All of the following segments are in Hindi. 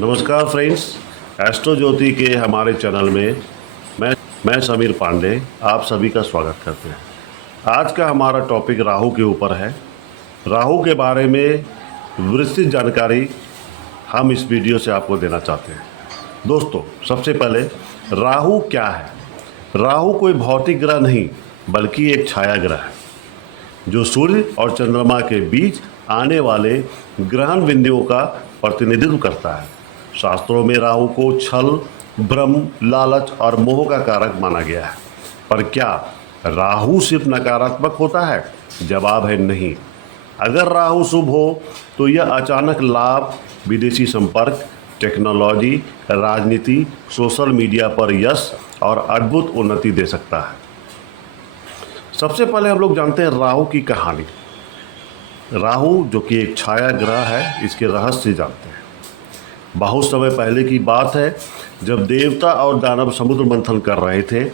नमस्कार फ्रेंड्स, एस्ट्रो ज्योति के हमारे चैनल में मैं समीर पांडे आप सभी का स्वागत करते हैं। आज का हमारा टॉपिक राहु के ऊपर है। राहु के बारे में विस्तृत जानकारी हम इस वीडियो से आपको देना चाहते हैं। दोस्तों, सबसे पहले राहु क्या है? राहु कोई भौतिक ग्रह नहीं बल्कि एक छाया ग्रह है जो सूर्य और चंद्रमा के बीच आने वाले ग्रहण बिंदुओं का प्रतिनिधित्व करता है। शास्त्रों में राहु को छल, भ्रम, लालच और मोह का कारक माना गया है। पर क्या राहु सिर्फ नकारात्मक होता है? जवाब है नहीं। अगर राहु शुभ हो तो यह अचानक लाभ, विदेशी संपर्क, टेक्नोलॉजी, राजनीति, सोशल मीडिया पर यश और अद्भुत उन्नति दे सकता है। सबसे पहले हम लोग जानते हैं राहु की कहानी। राहु जो कि एक छाया ग्रह है, इसके रहस्य जानते हैं। बहुत समय पहले की बात है, जब देवता और दानव समुद्र मंथन कर रहे थे।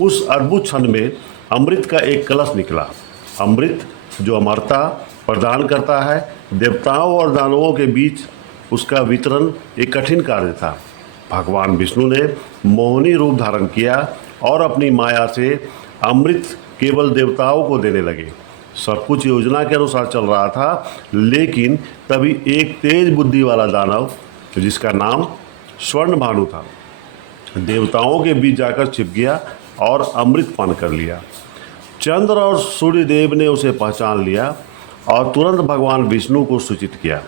उस अद्भुत क्षण में अमृत का एक कलश निकला। अमृत जो अमरता प्रदान करता है, देवताओं और दानवों के बीच उसका वितरण एक कठिन कार्य था। भगवान विष्णु ने मोहिनी रूप धारण किया और अपनी माया से अमृत केवल देवताओं को देने लगे। सब कुछ योजना के अनुसार चल रहा था, लेकिन तभी एक तेज बुद्धि वाला दानव जिसका नाम स्वर्ण भानु था, देवताओं के बीच जाकर छिप गया और अमृत पान कर लिया। चंद्र और सूर्य देव ने उसे पहचान लिया और तुरंत भगवान विष्णु को सूचित किया।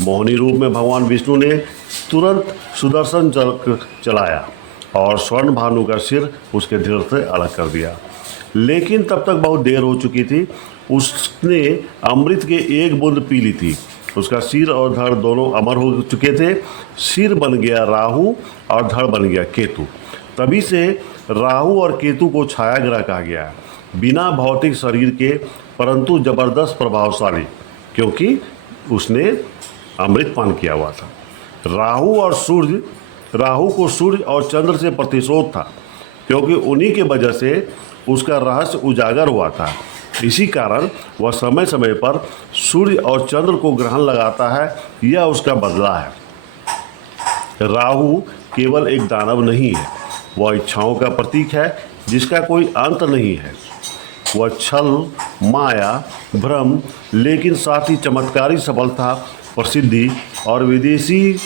मोहिनी रूप में भगवान विष्णु ने तुरंत सुदर्शन चलाया और स्वर्ण भानु का सिर उसके धड़ से अलग कर दिया। लेकिन तब तक बहुत देर हो चुकी थी। उसने अमृत के एक बूंद पी ली थी। उसका सिर और धड़ दोनों अमर हो चुके थे। सिर बन गया राहु और धड़ बन गया केतु। तभी से राहु और केतु को छाया ग्रह कहा गया है। बिना भौतिक शरीर के परंतु जबरदस्त प्रभावशाली, क्योंकि उसने अमृत पान किया हुआ था। राहु को सूर्य और चंद्र से प्रतिशोध था, क्योंकि उन्हीं के वजह से उसका रहस्य उजागर हुआ था। इसी कारण वह समय समय पर सूर्य और चंद्र को ग्रहण लगाता है। यह उसका बदला है। राहु केवल एक दानव नहीं है, वह इच्छाओं का प्रतीक है जिसका कोई अंत नहीं है। वह छल, माया, भ्रम, लेकिन साथ ही चमत्कारी सफलता, प्रसिद्धि और विदेशी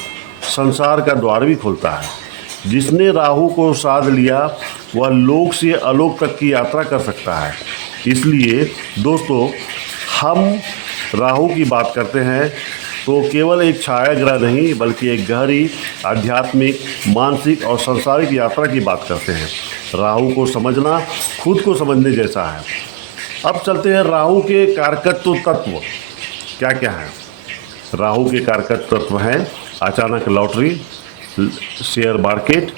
संसार का द्वार भी खोलता है। जिसने राहु को साध लिया वह लोक से अलोक तक की यात्रा कर सकता है। इसलिए दोस्तों, हम राहु की बात करते हैं तो केवल एक छाया ग्रह नहीं बल्कि एक गहरी आध्यात्मिक, मानसिक और सांसारिक यात्रा की बात करते हैं। राहु को समझना खुद को समझने जैसा है। अब चलते हैं राहु के कारकत्व तत्व क्या क्या हैं। राहु के कारकत्व तत्व हैं अचानक लॉटरी, शेयर मार्केट,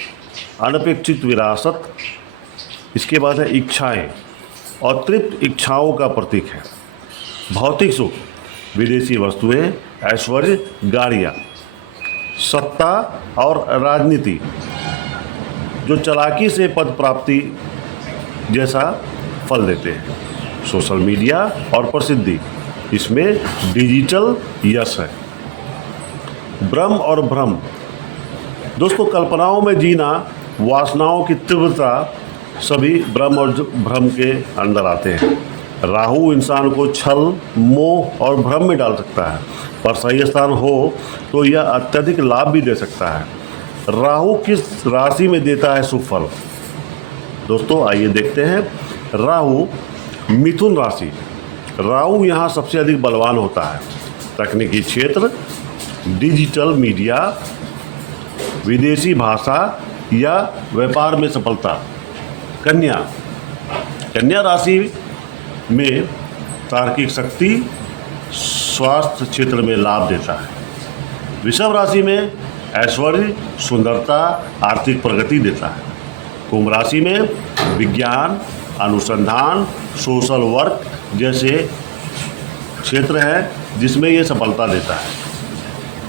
अनपेक्षित विरासत। इसके बाद है इच्छाएं और तृप्त इच्छाओं का प्रतीक है। भौतिक सुख, विदेशी वस्तुएं, ऐश्वर्य, गाड़ियाँ। सत्ता और राजनीति जो चालाकी से पद प्राप्ति जैसा फल देते हैं। सोशल मीडिया और प्रसिद्धि, इसमें डिजिटल यश है। भ्रम और भ्रम, दोस्तों कल्पनाओं में जीना, वासनाओं की तीव्रता, सभी भ्रम और भ्रम के अंदर आते हैं। राहु इंसान को छल, मोह और भ्रम में डाल सकता है, पर सही स्थान हो तो यह अत्यधिक लाभ भी दे सकता है। राहु किस राशि में देता है शुभ फल? दोस्तों आइए देखते हैं। राहु मिथुन राशि। राहु यहाँ सबसे अधिक बलवान होता है। तकनीकी क्षेत्र, डिजिटल मीडिया, विदेशी भाषा या व्यापार में सफलता। कन्या राशि में तार्किक शक्ति, स्वास्थ्य क्षेत्र में लाभ देता है। वृषभ राशि में ऐश्वर्य, सुंदरता, आर्थिक प्रगति देता है। कुंभ राशि में विज्ञान, अनुसंधान, सोशल वर्क जैसे क्षेत्र है जिसमें ये सफलता देता है।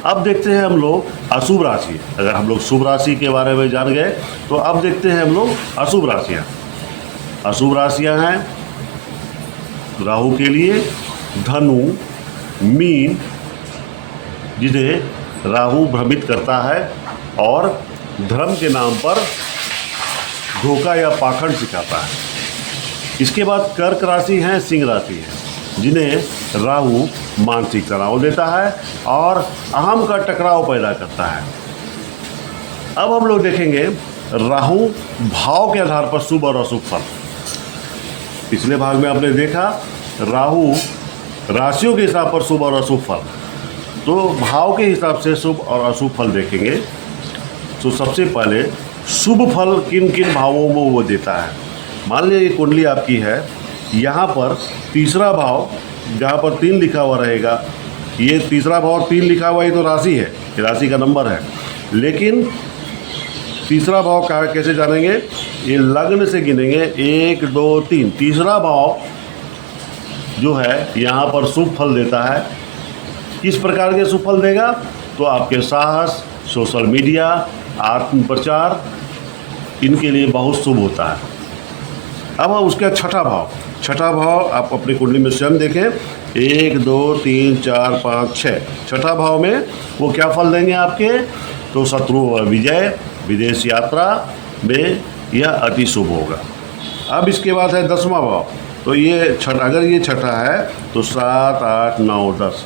अब देखते हैं हम लोग अशुभ राशि। अगर हम लोग शुभ राशि के बारे में जान गए तो अब देखते हैं हम लोग अशुभ राशियाँ। अशुभ राशियाँ हैं राहु के लिए धनु, मीन, जिन्हें राहु भ्रमित करता है और धर्म के नाम पर धोखा या पाखंड सिखाता है। इसके बाद कर्क राशि है, सिंह राशि है, जिन्हें राहु मानसिक तनाव देता है और अहम का टकराव पैदा करता है। अब हम लोग देखेंगे राहु भाव के आधार पर शुभ और अशुभ फल। पिछले भाग में आपने देखा राहु राशियों के हिसाब पर शुभ और अशुभ फल, तो भाव के हिसाब से शुभ और अशुभ फल देखेंगे। तो सबसे पहले शुभ फल किन किन भावों में वो देता है। मान लीजिए ये कुंडली आपकी है, यहाँ पर तीसरा भाव जहाँ पर 3 लिखा हुआ रहेगा, ये तीसरा भाव 3 लिखा हुआ, ये तो राशि है, ये राशि का नंबर है। लेकिन तीसरा भाव कैसे जानेंगे, ये लग्न से गिनेंगे 1 2 3। तीसरा भाव जो है यहाँ पर शुभ फल देता है। किस प्रकार के शुभ फल देगा, तो आपके साहस, सोशल मीडिया, आत्म प्रचार, इनके लिए बहुत शुभ होता है। अब उसका छठा भाव आप अपनी कुंडली में स्वयं देखें, 1 2 3 4 5 6। छठा भाव में वो क्या फल देंगे आपके, तो शत्रु विजय, विदेश यात्रा में यह अति शुभ होगा। अब इसके बाद है 10वां भाव, तो ये अगर ये छठा है तो 7 8 9 10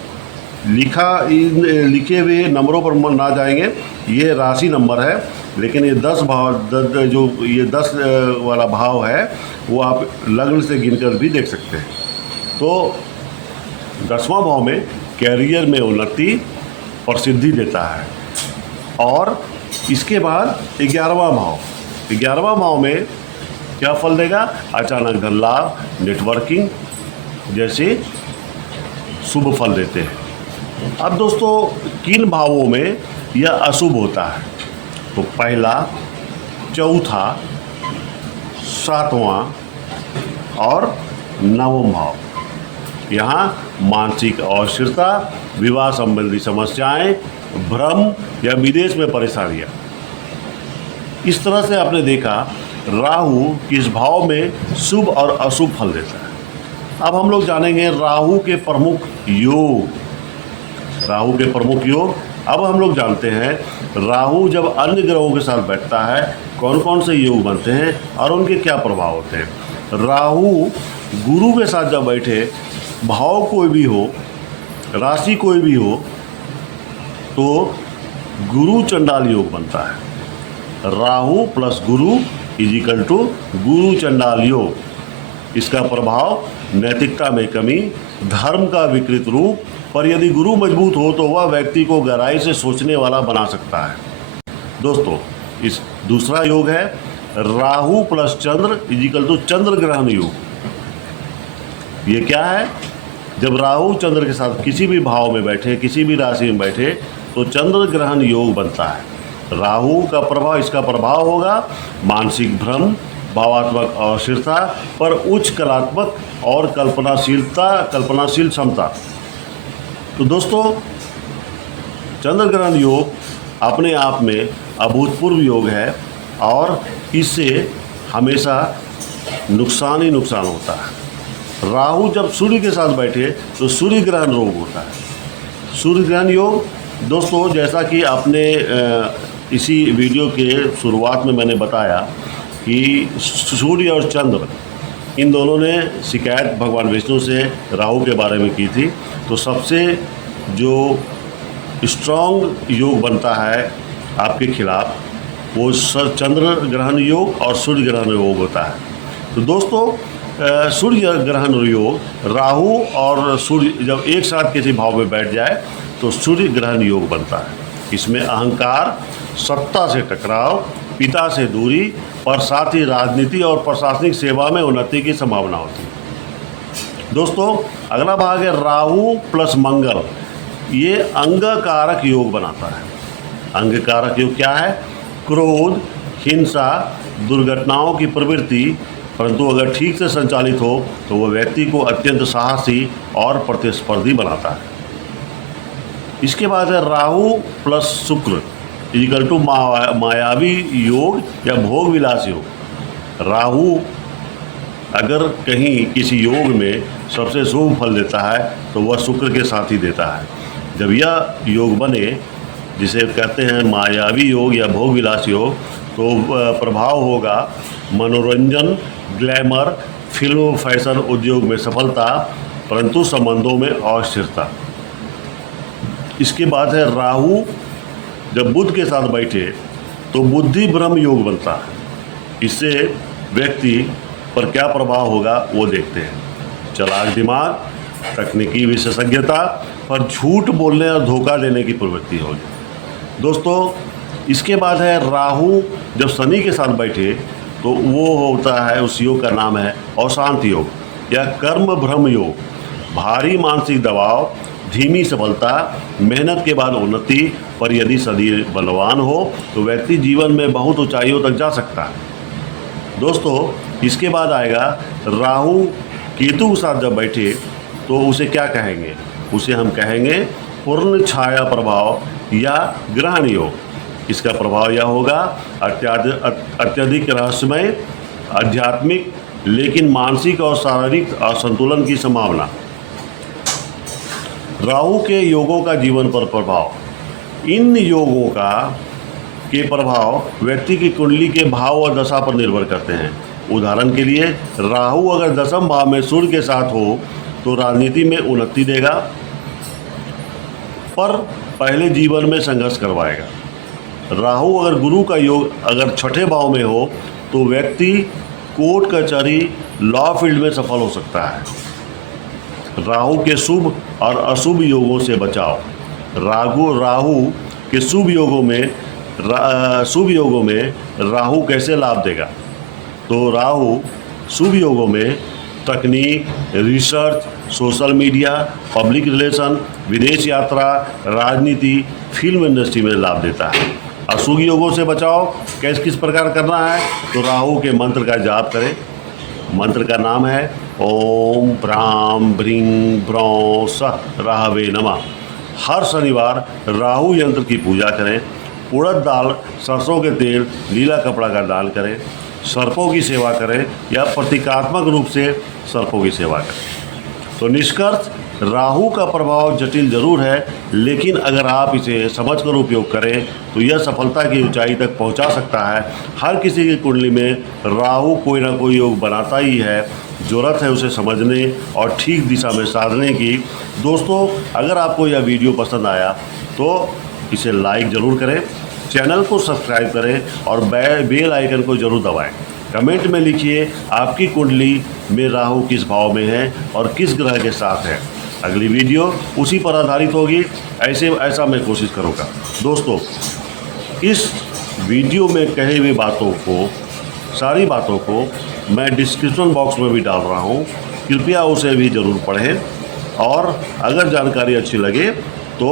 लिखे हुए नंबरों पर ना जाएंगे, ये राशि नंबर है। लेकिन ये 10 भाव जो ये 10 वाला भाव है वो आप लग्न से गिनकर भी देख सकते हैं। तो 10वां भाव में कैरियर में उन्नति, प्रसिद्धि देता है। और इसके बाद 11वां भाव में क्या फल देगा, अचानक धन लाभ, नेटवर्किंग जैसे शुभ फल देते हैं। अब दोस्तों किन भावों में यह अशुभ होता है, तो पहला, चौथा, 7वां और 9वां भाव। यहाँ मानसिक अस्थिरता, विवाह संबंधी समस्याएं, भ्रम या विदेश में परेशानियाँ। इस तरह से आपने देखा राहु किस भाव में शुभ और अशुभ फल देता है। अब हम लोग जानेंगे राहु के प्रमुख योग। अब हम लोग जानते हैं राहु जब अन्य ग्रहों के साथ बैठता है कौन कौन से योग बनते हैं और उनके क्या प्रभाव होते हैं। राहु गुरु के साथ जब बैठे, भाव कोई भी हो, राशि कोई भी हो, तो गुरु चंडाल योग बनता है। Rahu plus Guru is equal to गुरु चंडाल योग। इसका प्रभाव नैतिकता में कमी, धर्म का विकृत रूप, पर यदि गुरु मजबूत हो तो वह व्यक्ति को गहराई से सोचने वाला बना सकता है। दोस्तों इस दूसरा योग है Rahu plus Chandra equal to Chandra ग्रहण योग। ये क्या है, जब राहु चंद्र के साथ किसी भी भाव में बैठे, किसी भी राशि में बैठे, तो चंद्र ग्रहण योग बनता है। राहु का प्रभाव, इसका प्रभाव होगा मानसिक भ्रम, भावात्मक अस्थिरता पर उच्च कलात्मक और कल्पनाशील क्षमता। तो दोस्तों चंद्र ग्रहण योग अपने आप में अभूतपूर्व योग है और इससे हमेशा नुकसान ही नुकसान होता है। राहु जब सूर्य के साथ बैठे तो सूर्य ग्रहण रोग होता है। सूर्य ग्रहण योग दोस्तों, जैसा कि आपने इसी वीडियो के शुरुआत में मैंने बताया कि सूर्य और चंद्र इन दोनों ने शिकायत भगवान विष्णु से राहु के बारे में की थी। तो सबसे जो स्ट्रॉन्ग योग बनता है आपके खिलाफ वो चंद्र ग्रहण योग और सूर्य ग्रहण योग होता है। तो दोस्तों सूर्य ग्रहण योग राहु और सूर्य जब एक साथ किसी भाव में बैठ जाए तो सूर्य ग्रहण योग बनता है। इसमें अहंकार, सत्ता से टकराव, पिता से दूरी और साथ ही राजनीति और प्रशासनिक सेवा में उन्नति की संभावना होती है। दोस्तों अगला भाग है राहु प्लस मंगल। ये अंग कारक योग बनाता है। अंग कारक योग क्या है, क्रोध, हिंसा, दुर्घटनाओं की प्रवृत्ति, परंतु अगर ठीक से संचालित हो तो वह व्यक्ति को अत्यंत साहसी और प्रतिस्पर्धी बनाता है। इसके बाद है राहु प्लस शुक्र इक्वल टू मायावी योग या भोग विलास योग। राहु अगर कहीं किसी योग में सबसे शुभ फल देता है तो वह शुक्र के साथ ही देता है। जब यह योग बने जिसे कहते हैं मायावी योग या भोग विलास योग, तो प्रभाव होगा मनोरंजन, ग्लैमर, फिल्म, फैशन, उद्योग में सफलता, परंतु संबंधों में अस्थिरता। इसके बाद है राहु जब बुध के साथ बैठे तो बुद्धि भ्रम योग बनता है। इससे व्यक्ति पर क्या प्रभाव होगा वो देखते हैं। चालाक दिमाग, तकनीकी विशेषज्ञता, पर झूठ बोलने और धोखा देने की प्रवृत्ति होगी। दोस्तों, इसके बाद है राहु जब शनि के साथ बैठे तो वो होता है, उस योग का नाम है अशांत योग या कर्म भ्रम योग। भारी मानसिक दबाव, धीमी सफलता, मेहनत के बाद उन्नति, पर यदि शरीर बलवान हो तो व्यक्ति जीवन में बहुत ऊंचाइयों तक जा सकता है। दोस्तों, इसके बाद आएगा राहु केतु के साथ जब बैठे तो उसे क्या कहेंगे? उसे हम कहेंगे पूर्ण छाया प्रभाव या ग्रहण योग। इसका प्रभाव यह होगा अत्यधिक रहस्यमय, आध्यात्मिक, लेकिन मानसिक और शारीरिक असंतुलन की संभावना। राहु के योगों का जीवन पर प्रभाव। इन योगों के प्रभाव व्यक्ति की कुंडली के भाव और दशा पर निर्भर करते हैं। उदाहरण के लिए, राहु अगर दशम भाव में सूर्य के साथ हो तो राजनीति में उन्नति देगा, पर पहले जीवन में संघर्ष करवाएगा। राहु अगर गुरु का योग अगर छठे भाव में हो तो व्यक्ति कोर्ट कचहरी, लॉ फील्ड में सफल हो सकता है। राहु के शुभ और अशुभ योगों से बचाव। राहु के शुभ योगों में राहु कैसे लाभ देगा? तो राहु शुभ योगों में तकनीक, research, social media, public relation, विदेश यात्रा, राजनीति, फिल्म इंडस्ट्री में लाभ देता है। अशुभ योगों से बचाव किस प्रकार करना है? तो राहु के मंत्र का जाप करें। मंत्र का नाम है ओम ब्राम ब्रीं ब्रौं सः राहवे नमः। हर शनिवार राहु यंत्र की पूजा करें। उड़द दाल, सरसों के तेल, नीला कपड़ा का दान करें। सर्पों की सेवा करें या प्रतीकात्मक रूप से सर्पों की सेवा करें। तो निष्कर्ष, राहु का प्रभाव जटिल जरूर है, लेकिन अगर आप इसे समझकर उपयोग करें तो यह सफलता की ऊंचाई तक पहुंचा सकता है। हर किसी की कुंडली में राहु कोई ना कोई योग बनाता ही है। ज़रूरत है उसे समझने और ठीक दिशा में साधने की। दोस्तों, अगर आपको यह वीडियो पसंद आया तो इसे लाइक ज़रूर करें, चैनल को सब्सक्राइब करें और बेल आइकन को ज़रूर दबाएं। कमेंट में लिखिए आपकी कुंडली में राहु किस भाव में है और किस ग्रह के साथ है। अगली वीडियो उसी पर आधारित होगी। ऐसा मैं कोशिश करूँगा। दोस्तों, इस वीडियो में कहे हुए सारी बातों को मैं डिस्क्रिप्शन बॉक्स में भी डाल रहा हूँ। कृपया उसे भी ज़रूर पढ़ें और अगर जानकारी अच्छी लगे तो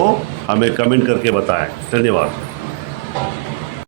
हमें कमेंट करके बताएं। धन्यवाद।